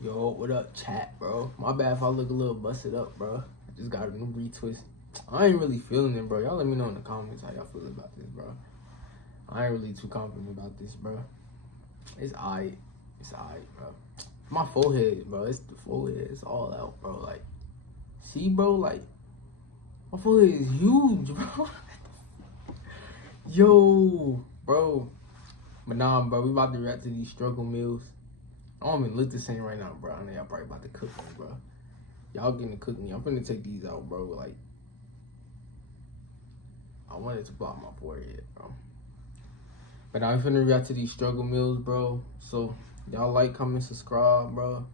Yo, what up, chat, bro? My bad if I look a little busted up, bro. I just got a new retwist. I ain't really feeling it, bro. Y'all let me know in the comments how y'all feel about this, bro. I ain't really too confident about this, bro. It's aight. It's aight, bro. My forehead, bro. It's the forehead. It's all out, bro. Like, see, bro? Like, my forehead is huge, bro. Yo, bro. But nah, bro. We about to react to these struggle meals. I don't even look the same right now, bro. I know y'all probably about to cook me, bro. Y'all getting to cook me. I'm finna take these out, bro. Like, I wanted to block my forehead, bro. But I'm finna react to these struggle meals, bro. So, y'all like, comment, subscribe, bro.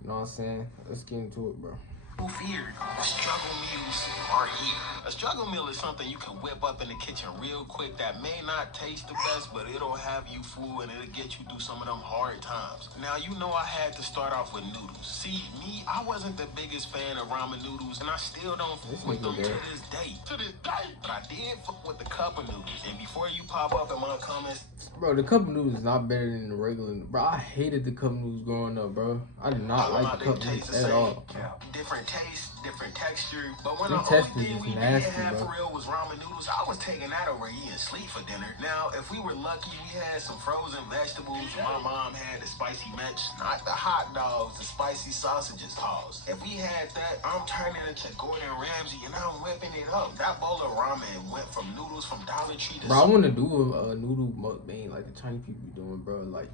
You know what I'm saying? Let's get into it, bro. Fear. The struggle meals are here. A struggle meal is something you can whip up in the kitchen real quick that may not taste the best, but it'll have you full and it'll get you through some of them hard times. Now, you know I had to start off with noodles. See, me, I wasn't the biggest fan of ramen noodles, and I still don't fuck with them to this day. But I did fuck with the cup of noodles. And before you pop up in my comments, bro, the cup of noodles is not better than the regular. Bro, I hated the cup of noodles growing up, bro. I did not like the cup of noodles at all. Different taste, different texture. But when the only thing we nasty, did have bro. for real was ramen noodles, I was taking that over eating sleep for dinner. Now, if we were lucky, we had some frozen vegetables. My mom had the spicy match, not the hot dogs, the spicy sausages. Pause. If we had that, I'm turning into Gordon Ramsay and I'm whipping it up. That bowl of ramen went from noodles from Dollar Tree to... Bro, I want to do a noodle mukbang like the Chinese people be doing, bro. Like,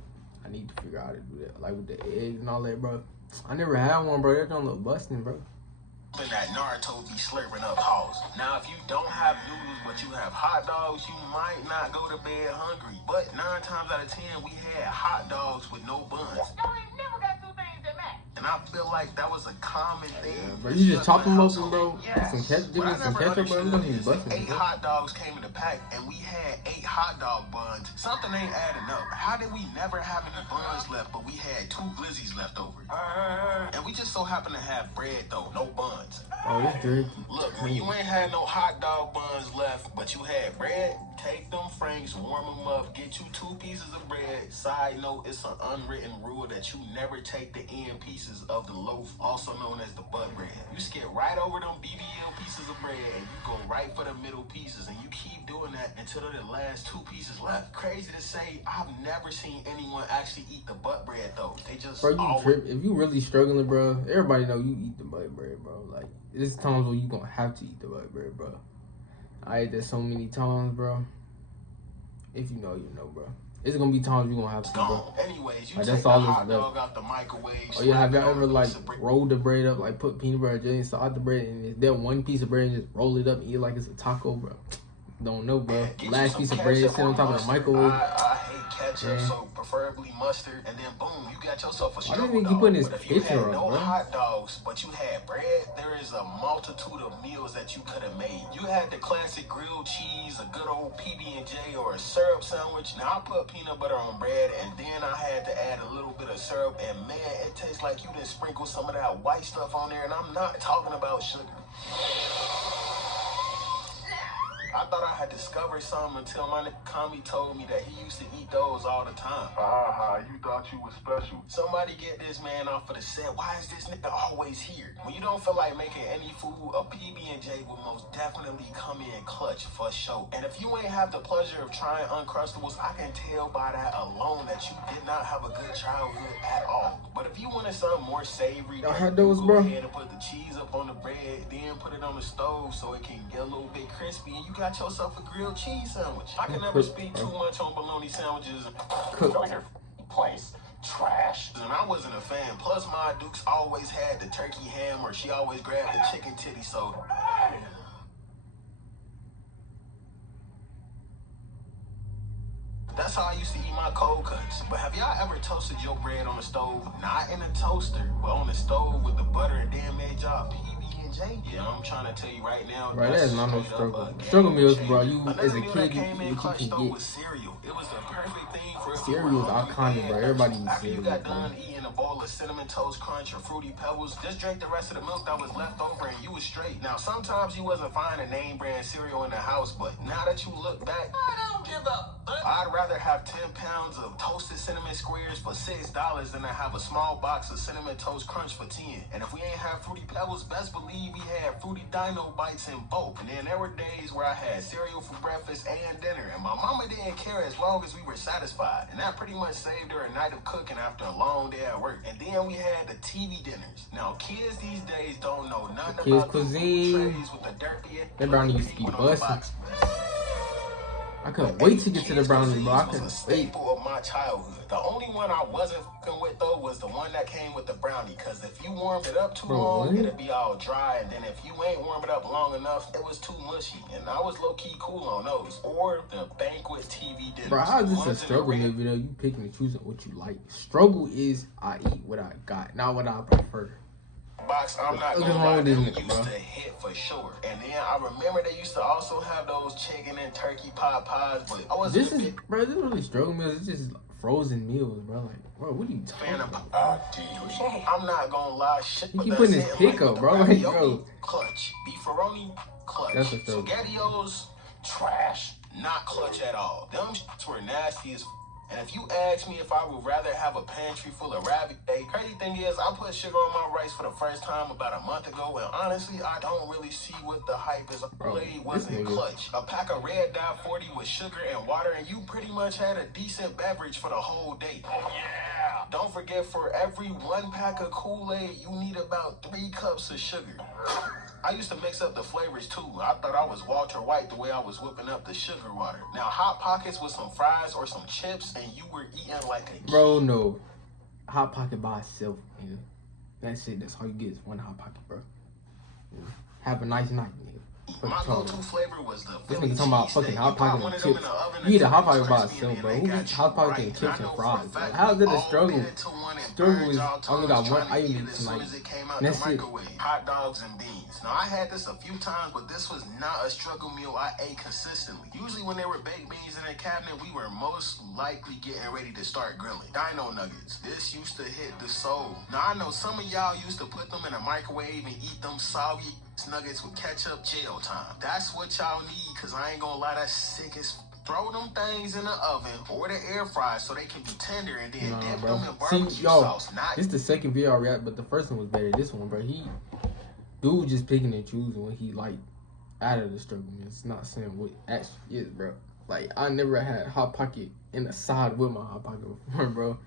I need to figure out how to do that. Like, with the eggs and all that, bro. I never had one, bro. That don't look busting, bro. That Naruto be slurping up hoes. Now, if you don't have noodles, but you have hot dogs, you might not go to bed hungry. But 9 times out of 10, we had hot dogs with no buns. No, we never got 2 things that match. And I feel like that was a common thing. Yeah, bro, you just chop them up, bro. Yes. Some ketchup, give me some ketchup, bro. Them be busting. 8 hot dogs came in the pack, and we had 8 hot dog buns. Something ain't adding up. How did we never have any buns left, but we had 2 glizzies left over? And we just so happen to have bread, though, no buns. Oh, this dirty. Look, when you ain't had no hot dog buns left, but you had bread, take them Franks, warm them up, get you 2 pieces of bread. Side note, it's an unwritten rule that you never take the end pieces of the loaf, also known as the butt bread. You skip right over them BBL pieces of bread, and you go right for the middle pieces, and you keep doing that until the last 2 pieces left. Crazy to say, I've never seen anyone actually eat the butt bread, though. They just... Bro, you trip. If you really struggling, bro, everybody know you eat the butt bread, bro. Like, there's times where you gonna have to eat the butt bread, bro. I ate that so many times, bro. If you know, you know, bro. It's gonna be times you gonna have to, bro. Anyways, you like, take that's all the hot left. dog out the microwave. Oh yeah, have y'all ever like rolled the bread up, like put peanut butter jelly inside the bread, and is that one piece of bread and just roll it up and eat like it's a taco, bro? Don't know, bro. Last piece of bread sit on top of the microwave. I hate ketchup, so preferably mustard, and then boom, you got yourself a struggle dog. Why didn't he put his But if you picture had up, no bro? hot dogs, but you had bread, there is a multitude of meals that you could have made. You had the classic grilled cheese, a good old PB&J, or a syrup sandwich. Now, I put peanut butter on bread, and then I had to add a little bit of syrup, and man, it tastes like you didn't sprinkle some of that white stuff on there, and I'm not talking about sugar. I thought I had discovered something until my nigga Kami told me that he used to eat those all the time. You thought you was special. Somebody get this man off of the set. Why is this nigga always here? When you don't feel like making any food, a PB&J will most definitely come in clutch for sure. And if you ain't have the pleasure of trying Uncrustables, I can tell by that alone that you did not have a good childhood at all. But if you wanted something more savory, I had those, bro. Go ahead and put the cheese up on the bread, then put it on the stove so it can get a little bit crispy, and you got yourself a grilled cheese sandwich. I can never speak too much on bologna sandwiches. Go your place. Trash. And I wasn't a fan. Plus, my Dukes always had the turkey ham, or she always grabbed the chicken titty, so... That's how I used to eat my cold cuts. But have y'all ever toasted your bread on the stove? Not in a toaster, but on the stove with the butter and then made y'all PB&J? Yeah, I'm trying to tell you right now. Right, that's not no struggle. Struggle meals, bro. You as a kid, you can get. Was cereal. It was the perfect thing for cereal is iconic, bro. Everybody eats After you cereal, got bro. done eating a bowl of Cinnamon Toast Crunch or Fruity Pebbles, just drink the rest of the milk that was left over and you was straight. Now, sometimes you wasn't finding name brand cereal in the house, but now that you look back, I don't give up. I'd rather have 10 pounds of toasted cinnamon squares for $6 than to have a small box of Cinnamon Toast Crunch for 10. And if we ain't have Fruity Pebbles, best believe we had Fruity Dino Bites in both. And then there were days where I had cereal for breakfast and dinner, and my mama didn't care as long as we were satisfied. And that pretty much saved her a night of cooking after a long day at work. And then we had the TV dinners. Now, kids these days don't know nothing Kids about cuisine. the trays with the dirty That brownie used to be busting. I couldn't wait to get to the brownie, bro. I couldn't a wait. staple of my childhood. The only one I wasn't fucking with though was the one that came with the brownie. Cause if you warmed it up too long, what? it'd be all dry. And then if you ain't warm it up long enough, it was too mushy. And I was low key cool on those. Or the banquet TV dinners. Bro, how is this a Ones in the struggle red- video? You picking and choosing what you like. Struggle is I eat what I got, not what I prefer. box, I'm not What's gonna wrong lie, with them this nigga, used bro? to hit for sure. And then I remember they used to also have those chicken and turkey pot pies, but I wasn't This a is, big bro, this is really struggle meals. It's just frozen meals, bro. Like, bro, what are you talking fan of about? I'm not gonna lie, shit. He but keep that's putting his it, pick like, up, the bro. Like, ravioli, bro. clutch. Beefaroni, clutch. That's a struggle. SpaghettiOs, trash. Not clutch at all. Them shits were nasty as f. And if you ask me if I would rather have a pantry full of ravioli, crazy thing is I put sugar on my rice for the first time about a month ago, and honestly, I don't really see what the hype is. Bro, Blade wasn't this nigga. clutch. A pack of Red Dye 40 with sugar and water, and you pretty much had a decent beverage for the whole day. Yeah. Don't forget, for every 1 pack of Kool-Aid, you need about 3 cups of sugar. I used to mix up the flavors too. I thought I was Walter White the way I was whipping up the sugar water. Now, Hot Pockets with some fries or some chips, and you were eating like a kid. Bro, no. Hot Pocket by itself, nigga. That's it. That's all you get is one Hot Pocket, bro. Yeah. Have a nice night, nigga. My go-to flavor was the This Philly nigga talking about cheesesteak. fucking Hot You pop Pocket one and of them in chips. the oven You eat a until Hot it's Pocket by crispy, itself, and bro. then Who they eats got Hot you Pocket right. and chips I and know for a fries, bro? fact How is it a all struggle? bit into one and Struggle burned is y'all I only got tongues one trying to item eat it to as soon tonight. as it came out And the that's it. microwave. Hot dogs and beans. Now, I had this a few times, but this was not a struggle meal I ate consistently. Usually when there were baked beans in the cabinet, we were most likely getting ready to start grilling. Dino nuggets. This used to hit the soul. Now, I know some of y'all used to put them in a microwave and eat them soggy nuggets with ketchup. Jail time. That's what y'all need, because I ain't gonna lie, that's sick as throw them things in the oven or the air fryer so they can be tender, and then Nah, dip bro. them in See, barbecue yo, sauce. Not this the second video I react, but the first one was better. This one, bro, dude just picking and choosing what he like out of the struggle. Man, it's not saying what actually is, bro. Like, I never had Hot Pocket in the side with my Hot Pocket before, bro.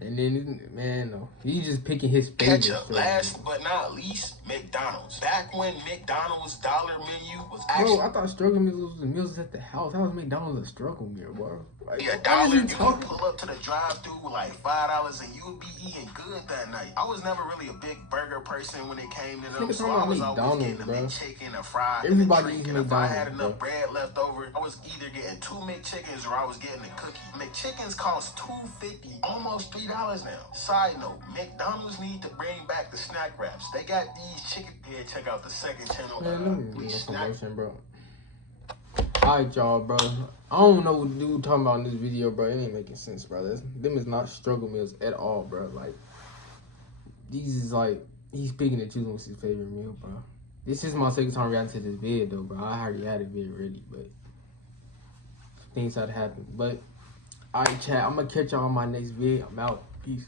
And then, man, no. He's just picking his favorite ketchup. struggle. Last but not least, McDonald's. Back when McDonald's dollar menu was actually Bro, I thought struggle meals was meals at the house. How was McDonald's a struggle meal, bro? Like, a what is dollar. he You talking? could pull up to the drive-thru with like $5, and you would be eating good that night. I was never really a big burger person when it came to them, Nigga so talking I about was always McDonald's, getting a bro. McChicken, a fried, Everybody and a drink. eats And if I had McDonald's, enough bread left over, I was either getting 2 McChickens or I was getting a cookie. McChickens cost $2.50, almost $3 now. Side note, McDonald's need to bring back the snack wraps. They got these chicken. Yeah, check out the second channel. Man, let me do These no snack promotion, bro. Alright, y'all, bro. I don't know what dude talking about in this video, bro. It ain't making sense, bro. Them is not struggle meals at all, bro. Like, these is like, he's picking and choosing what's his favorite meal, bro. This is my second time reacting to this vid, though, bro. I already had a vid ready, but things had to happen. But, alright, chat. I'm gonna catch y'all on my next vid. I'm out. Peace.